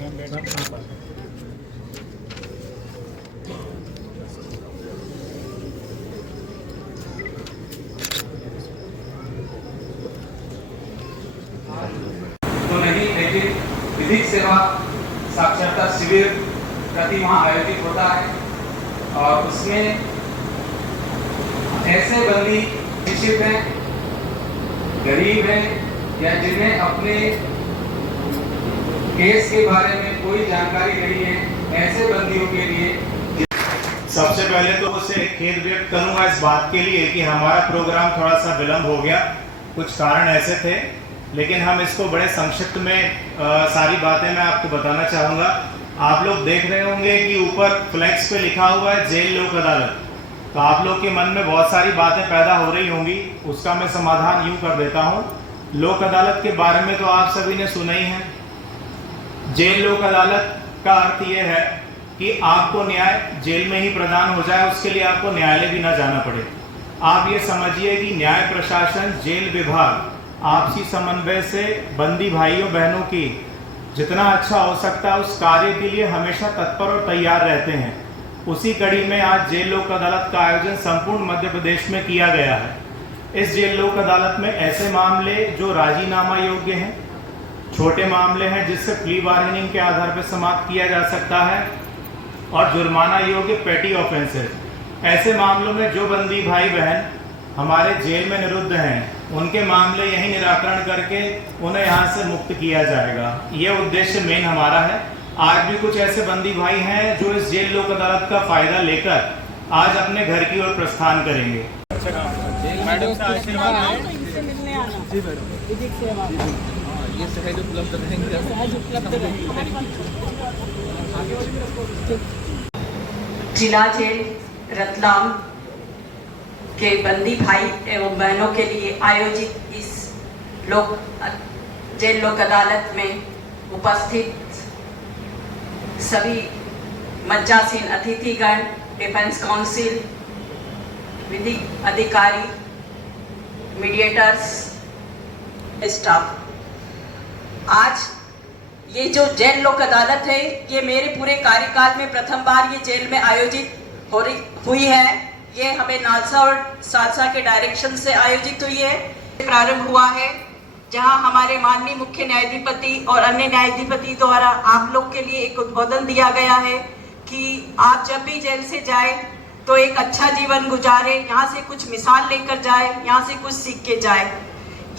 तो नहीं, लेकिन विधिक सेवा साक्षरता शिविर प्रति माह आयोजित होता है और उसमें ऐसे बंदी शिक्षित हैं, गरीब हैं या जिन्हें अपने केस के बारे में कोई जानकारी नहीं है, ऐसे बंदियों के लिए सबसे पहले तो उसे खेद व्यक्त करूंगा इस बात के लिए कि हमारा प्रोग्राम थोड़ा सा विलंब हो गया। कुछ कारण ऐसे थे, लेकिन हम इसको बड़े संक्षिप्त में सारी बातें मैं आपको बताना चाहूँगा। आप लोग देख रहे होंगे कि ऊपर फ्लैक्स पे लिखा हुआ है जेल लोक अदालत। तो आप लोग के मन में बहुत सारी बातें पैदा हो रही होंगी, उसका मैं समाधान यूँ कर देता हूँ। लोक अदालत के बारे में तो आप सभी ने सुना ही है। जेल लोक अदालत का अर्थ ये है कि आपको न्याय जेल में ही प्रदान हो जाए, उसके लिए आपको न्यायालय भी ना जाना पड़े। आप ये समझिए कि न्याय प्रशासन, जेल विभाग आपसी समन्वय से बंदी भाइयों बहनों की जितना अच्छा हो सकता है उस कार्य के लिए हमेशा तत्पर और तैयार रहते हैं। उसी कड़ी में आज जेल लोक अदालत का आयोजन संपूर्ण मध्य प्रदेश में किया गया है। इस जेल लोक अदालत में ऐसे मामले जो राजीनामा योग्य हैं, छोटे मामले हैं जिससे प्ली बार्गेनिंग के आधार पर समाप्त किया जा सकता है, और जुर्माना योग्य पेटी ऑफेंसेस, ऐसे मामलों में जो बंदी भाई बहन हमारे जेल में निरुद्ध हैं उनके मामले यही निराकरण करके उन्हें यहाँ से मुक्त किया जाएगा। ये उद्देश्य मेन हमारा है। आज भी कुछ ऐसे बंदी भाई हैं जो इस जेल लोक अदालत का फायदा लेकर आज अपने घर की ओर प्रस्थान करेंगे। मैडम का आशीर्वाद है जी मैडम, ये सहज उपलब्ध रहेंगे। जिला जेल रतलाम के बंदी भाई एवं बहनों के लिए आयोजित इस जेल लोक अदालत में उपस्थित सभी मज्जासीन अतिथिगण, डिफेंस काउंसिल, विधिक अधिकारी, मीडिएटर्स, स्टाफ, आज ये जो जेल लोक अदालत है ये मेरे पूरे कार्यकाल में प्रथम बार ये जेल में आयोजित हुई है। ये हमें नालसा और सालसा के डायरेक्शन से आयोजित हुई है। प्रारंभ हुआ है जहां हमारे माननीय मुख्य न्यायाधिपति और अन्य न्यायाधिपति द्वारा आप लोग के लिए एक उद्बोधन दिया गया है कि आप जब भी जेल से जाए तो एक अच्छा जीवन गुजारे, यहाँ से कुछ मिसाल लेकर जाए, यहाँ से कुछ सीख के जाए।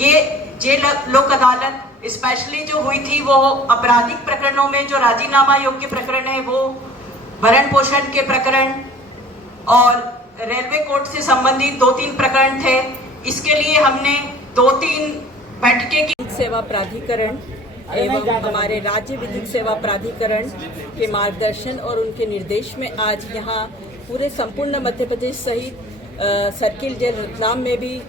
ये जेल लोक अदालत स्पेशली जो हुई थी वो आपराधिक प्रकरणों में जो राजीनामा योग्य प्रकरण है वो भरण पोषण के प्रकरण और रेलवे कोर्ट से संबंधित 2-3 प्रकरण थे। इसके लिए हमने 2-3 बैठकें की। सेवा प्राधिकरण एवं हमारे राज्य विधिक सेवा प्राधिकरण के मार्गदर्शन और उनके निर्देश में आज यहाँ पूरे संपूर्ण मध्य प्रदेश सहित सर्किल जेल रतलाम में भी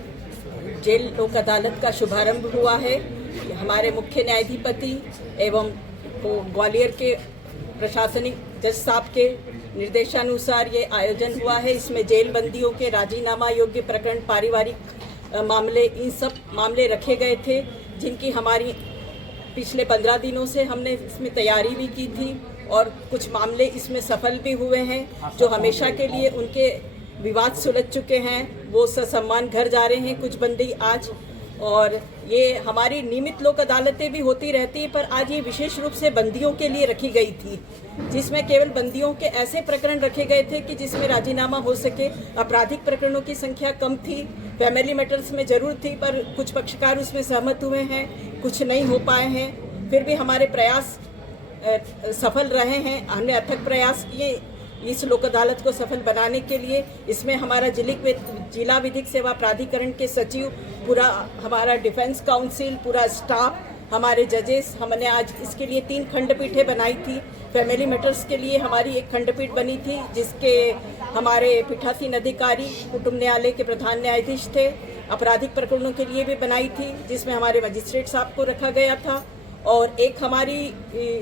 जेल लोक अदालत का शुभारंभ हुआ है। हमारे मुख्य न्यायाधिपति एवं ग्वालियर के प्रशासनिक जज साहब के निर्देशानुसार ये आयोजन हुआ है। इसमें जेल बंदियों के राजीनामा योग्य प्रकरण, पारिवारिक मामले, इन सब मामले रखे गए थे जिनकी हमारी पिछले 15 दिनों से हमने इसमें तैयारी भी की थी और कुछ मामले इसमें सफल भी हुए हैं। जो हमेशा के लिए उनके विवाद सुलझ चुके हैं वो ससम्मान घर जा रहे हैं कुछ बंदी आज। और ये हमारी नियमित लोक अदालतें भी होती रहती है, पर आज ये विशेष रूप से बंदियों के लिए रखी गई थी, जिसमें केवल बंदियों के ऐसे प्रकरण रखे गए थे कि जिसमें राजीनामा हो सके। आपराधिक प्रकरणों की संख्या कम थी, फैमिली मैटर्स में जरूर थी, पर कुछ पक्षकार उसमें सहमत हुए हैं, कुछ नहीं हो पाए हैं। फिर भी हमारे प्रयास सफल रहे हैं। हमने अथक प्रयास किए इस लोक अदालत को सफल बनाने के लिए। इसमें हमारा जिला विधिक सेवा प्राधिकरण के सचिव, पूरा हमारा डिफेंस काउंसिल, पूरा स्टाफ, हमारे जजेस, हमने आज इसके लिए 3 खंडपीठें बनाई थी। फैमिली मैटर्स के लिए हमारी एक खंडपीठ बनी थी जिसके हमारे पीठासीन अधिकारी कुटुंब न्यायालय के प्रधान न्यायाधीश थे। आपराधिक प्रकरणों के लिए भी बनाई थी जिसमें हमारे मजिस्ट्रेट साहब को रखा गया था। और एक हमारी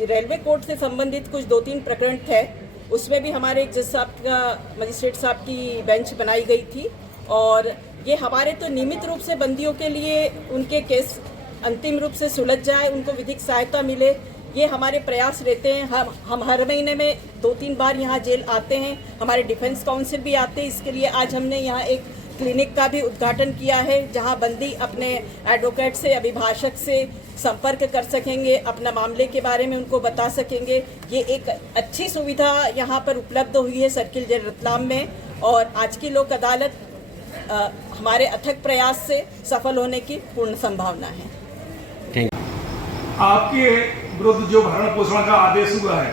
रेलवे कोर्ट से संबंधित कुछ 2-3 प्रकरण थे, उसमें भी हमारे एक जज साहब का, मजिस्ट्रेट साहब की बेंच बनाई गई थी। और ये हमारे तो नियमित रूप से बंदियों के लिए उनके केस अंतिम रूप से सुलझ जाए, उनको विधिक सहायता मिले, ये हमारे प्रयास रहते हैं। हम हर महीने में 2-3 बार यहाँ जेल आते हैं। हमारे डिफेंस काउंसिल भी आते हैं। इसके लिए आज हमने यहाँ एक क्लिनिक का भी उद्घाटन किया है, जहाँ बंदी अपने एडवोकेट से, अभिभाषक से संपर्क कर सकेंगे, अपना मामले के बारे में उनको बता सकेंगे। ये एक अच्छी सुविधा यहाँ पर उपलब्ध हुई है सर्किल जेल रतलाम में, और आज की लोक अदालत हमारे अथक प्रयास से सफल होने की पूर्ण संभावना है। आपके विरुद्ध जो भरण पोषण का आदेश हुआ है,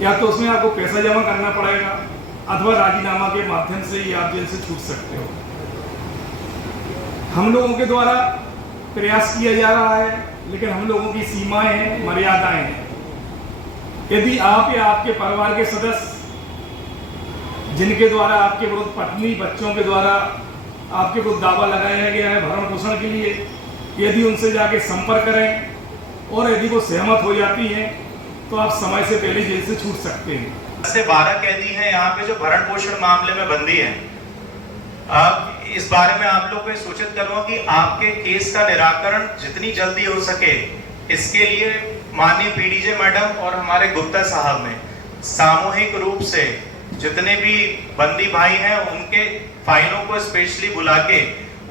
या तो उसमें आपको पैसा जमा करना पड़ेगा अथवा राजीनामा के माध्यम से ही आप जेल से छूट सकते हो। हम लोगों के द्वारा प्रयास किया जा रहा है, लेकिन हम लोगों की सीमाएं हैं, मर्यादाएं हैं। यदि आप या आपके परिवार के सदस्य जिनके द्वारा आपके विरुद्ध पत्नी, बच्चों के द्वारा आपके विरुद्ध दावा लगाया गया है भरण पोषण के लिए, यदि उनसे जाके संपर्क करें और यदि वो सहमत हो जाती हैं तो आप समय से पहले जेल से छूट सकते हैं। 12 कैदी हैं यहाँ पे जो भरण पोषण मामले में बंदी हैं। अब इस बारे में आप लोग को सूचित करूंगा कि आपके केस का निराकरण जितनी जल्दी हो सके, इसके लिए माननीय पीडीजे मैडम और हमारे गुप्ता साहब ने सामूहिक रूप से जितने भी बंदी भाई हैं उनके फाइलों को स्पेशली बुला के,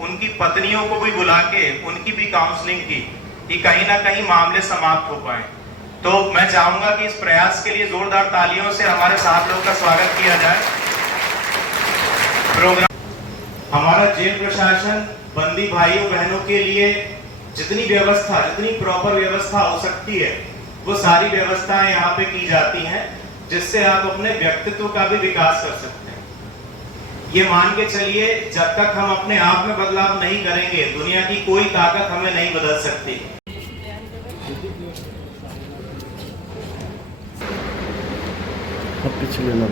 उनकी पत्नियों को भी बुला के उनकी भी काउंसलिंग की कि कहीं ना कहीं मामले समाप्त हो पाए। तो मैं चाहूंगा कि इस प्रयास के लिए जोरदार तालियों से हमारे साथ लोगों का स्वागत किया जाए। प्रोग्राम हमारा जेल प्रशासन बंदी भाइयों बहनों के लिए जितनी व्यवस्था, जितनी प्रॉपर व्यवस्था हो सकती है, वो सारी व्यवस्थाएं यहाँ पे की जाती हैं, जिससे आप अपने व्यक्तित्व का भी विकास कर सकते हैं। ये मान के चलिए, जब तक हम अपने आप में बदलाव नहीं करेंगे, दुनिया की कोई ताकत हमें नहीं बदल सकती। पिछले ना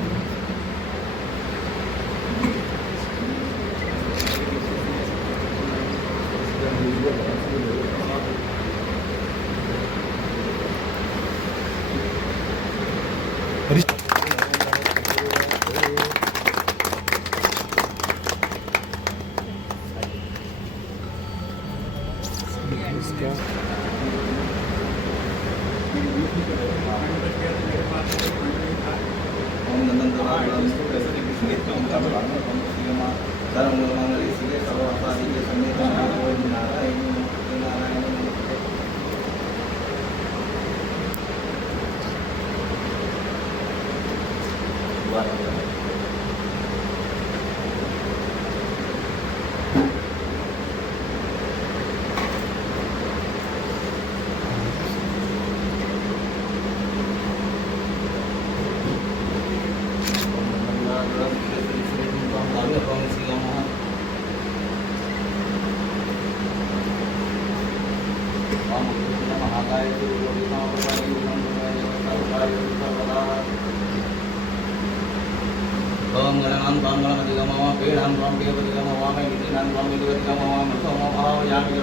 Om Ganan Bam Ganan Digama, Pedan Bam Digama, Wama, Midinan Bam Digama, Mama, Yaki,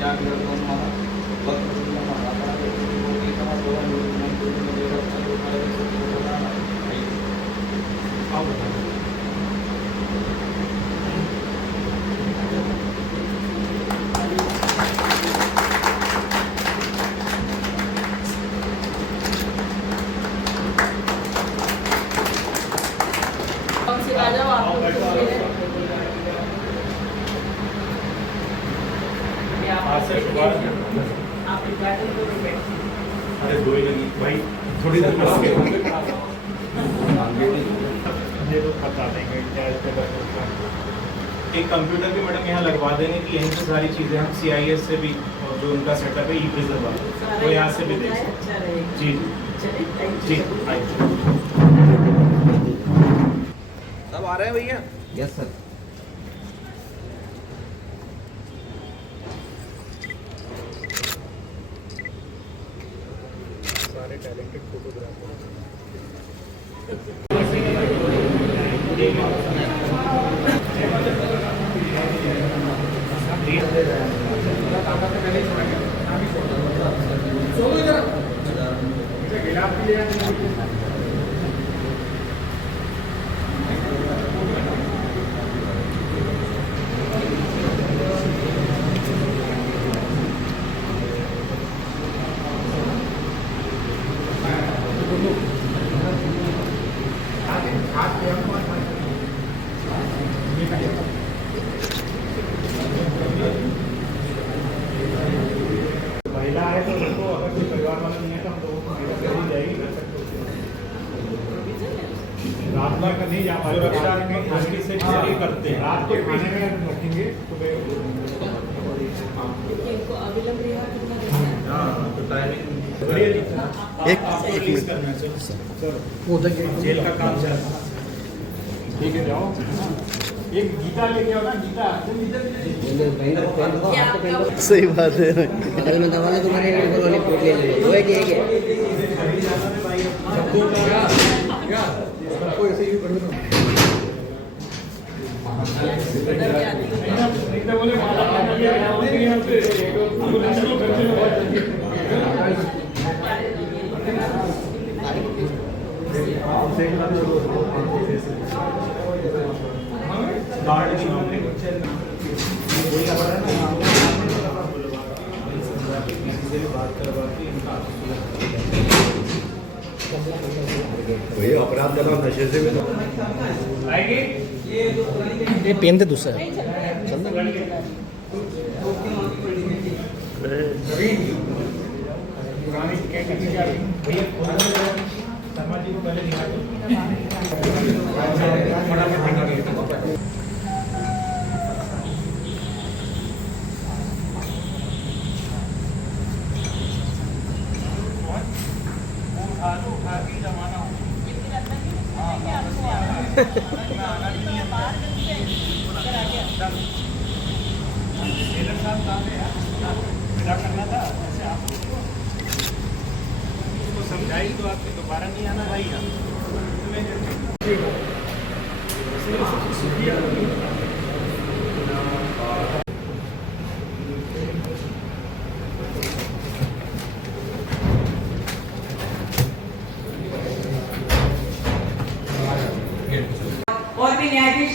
Yaki, आ जाओ आप लोग। आप उद्घाटन करो, बैठिए। अरे दो ही लगी भाई, थोड़ी देर में ये तो बता देंगे क्या इस पे। एक कंप्यूटर भी मैडम यहाँ लगवा देंगे कि यहीं से सारी चीज़ें हम CIS से भी, और जो उनका सेटअप है ई-प्रिजन वाला, तो यहाँ से भी देख सकते हैं। जी जी, सब आ रहे हैं भैया? Yes sir. सारे टैलेंटेड फोटोग्राफर महिला है तो उनको अगर कोई परिवार वाला नहीं है तो हम लोगों को महिला कर ही जाएगी, कर सकते रात में नहीं जा पाए रक्षा से जारी करते हैं, रात के खाने में रखेंगे सुबह इनको अविलंब रिहा करना रहता है। एक मिनट करना है सर, वो जेल का काम चल रहा है। ठीक है जाओ, एक गीता लेके आओ ना, गीता सही बात है। अगर मैं दवा ले तो मैंने वाली प्लेट ले ली, वो है कि एक है सबको ऐसे ही कर दो। एकदम बोले माता पिता के यहाँ पे एम्बुलेंस को करते हैं बहुत जल्दी। भैया अपराध करना नशे से भी आएंगे। ये पेन थे दूसरा पुरानी कैटेगरी क्या भैया शर्मा जी को पहले दिखा दो। करना था ऐसे आप उसको समझाई तो आपको दोबारा नहीं आना भाई। और भी न्यायाधीश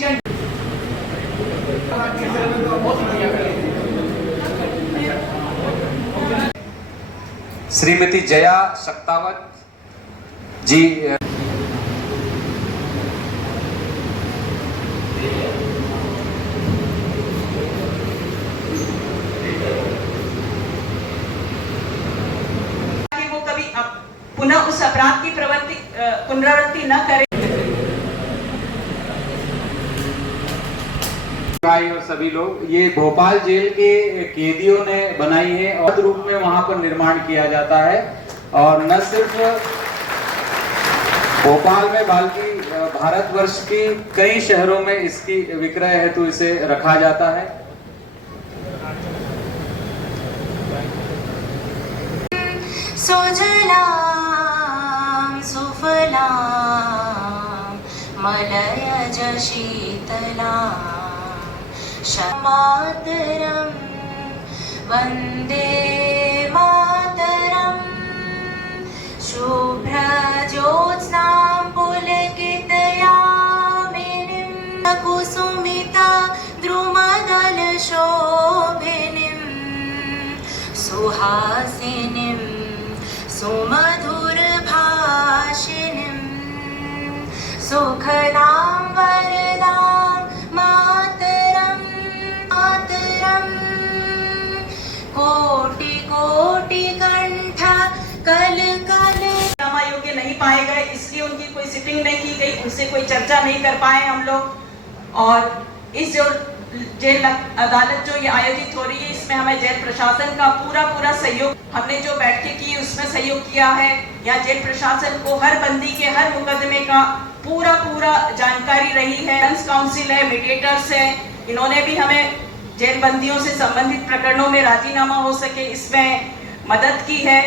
श्रीमती जया शक्तावत जी कि वो कभी पुनः उस अपराध की पुनरावृत्ति न करे। भाई और सभी लोग, ये भोपाल जेल के कैदियों ने बनाई है और रूप में वहां पर निर्माण किया जाता है। और न सिर्फ भोपाल में बल्कि भारतवर्ष की कई शहरों में इसकी विक्रय हेतु इसे रखा जाता है। सुजलां सुफलां मलयज शीतलां मातरं वन्दे मातरं शुभ्रज्योत्स्नां पुलकितयामिनीं कुसुमिता द्रुमदलशोभिनीं सुहासिनीं सुमधुरभाषिणीं सुखदां वरदां मातरं मातरं कोटि कोटि कंठ कल कल योग्य नहीं पाए गए, इसलिए उनकी कोई सिटिंग नहीं की गई, उनसे कोई चर्चा नहीं कर पाए हम लोग। और इस जो जेल अदालत जो ये आयोजित हो रही है, इसमें हमें जेल प्रशासन का पूरा सहयोग, हमने जो बैठकें की उसमें सहयोग किया है। यहाँ जेल प्रशासन को हर बंदी के हर मुकदमे का पूरा जानकारी रही है। डिफेंस काउंसिल है, मीडिएटर्स है, इन्होंने भी हमें जेल बंदियों से संबंधित प्रकरणों में राजीनामा हो सके इसमें मदद की है।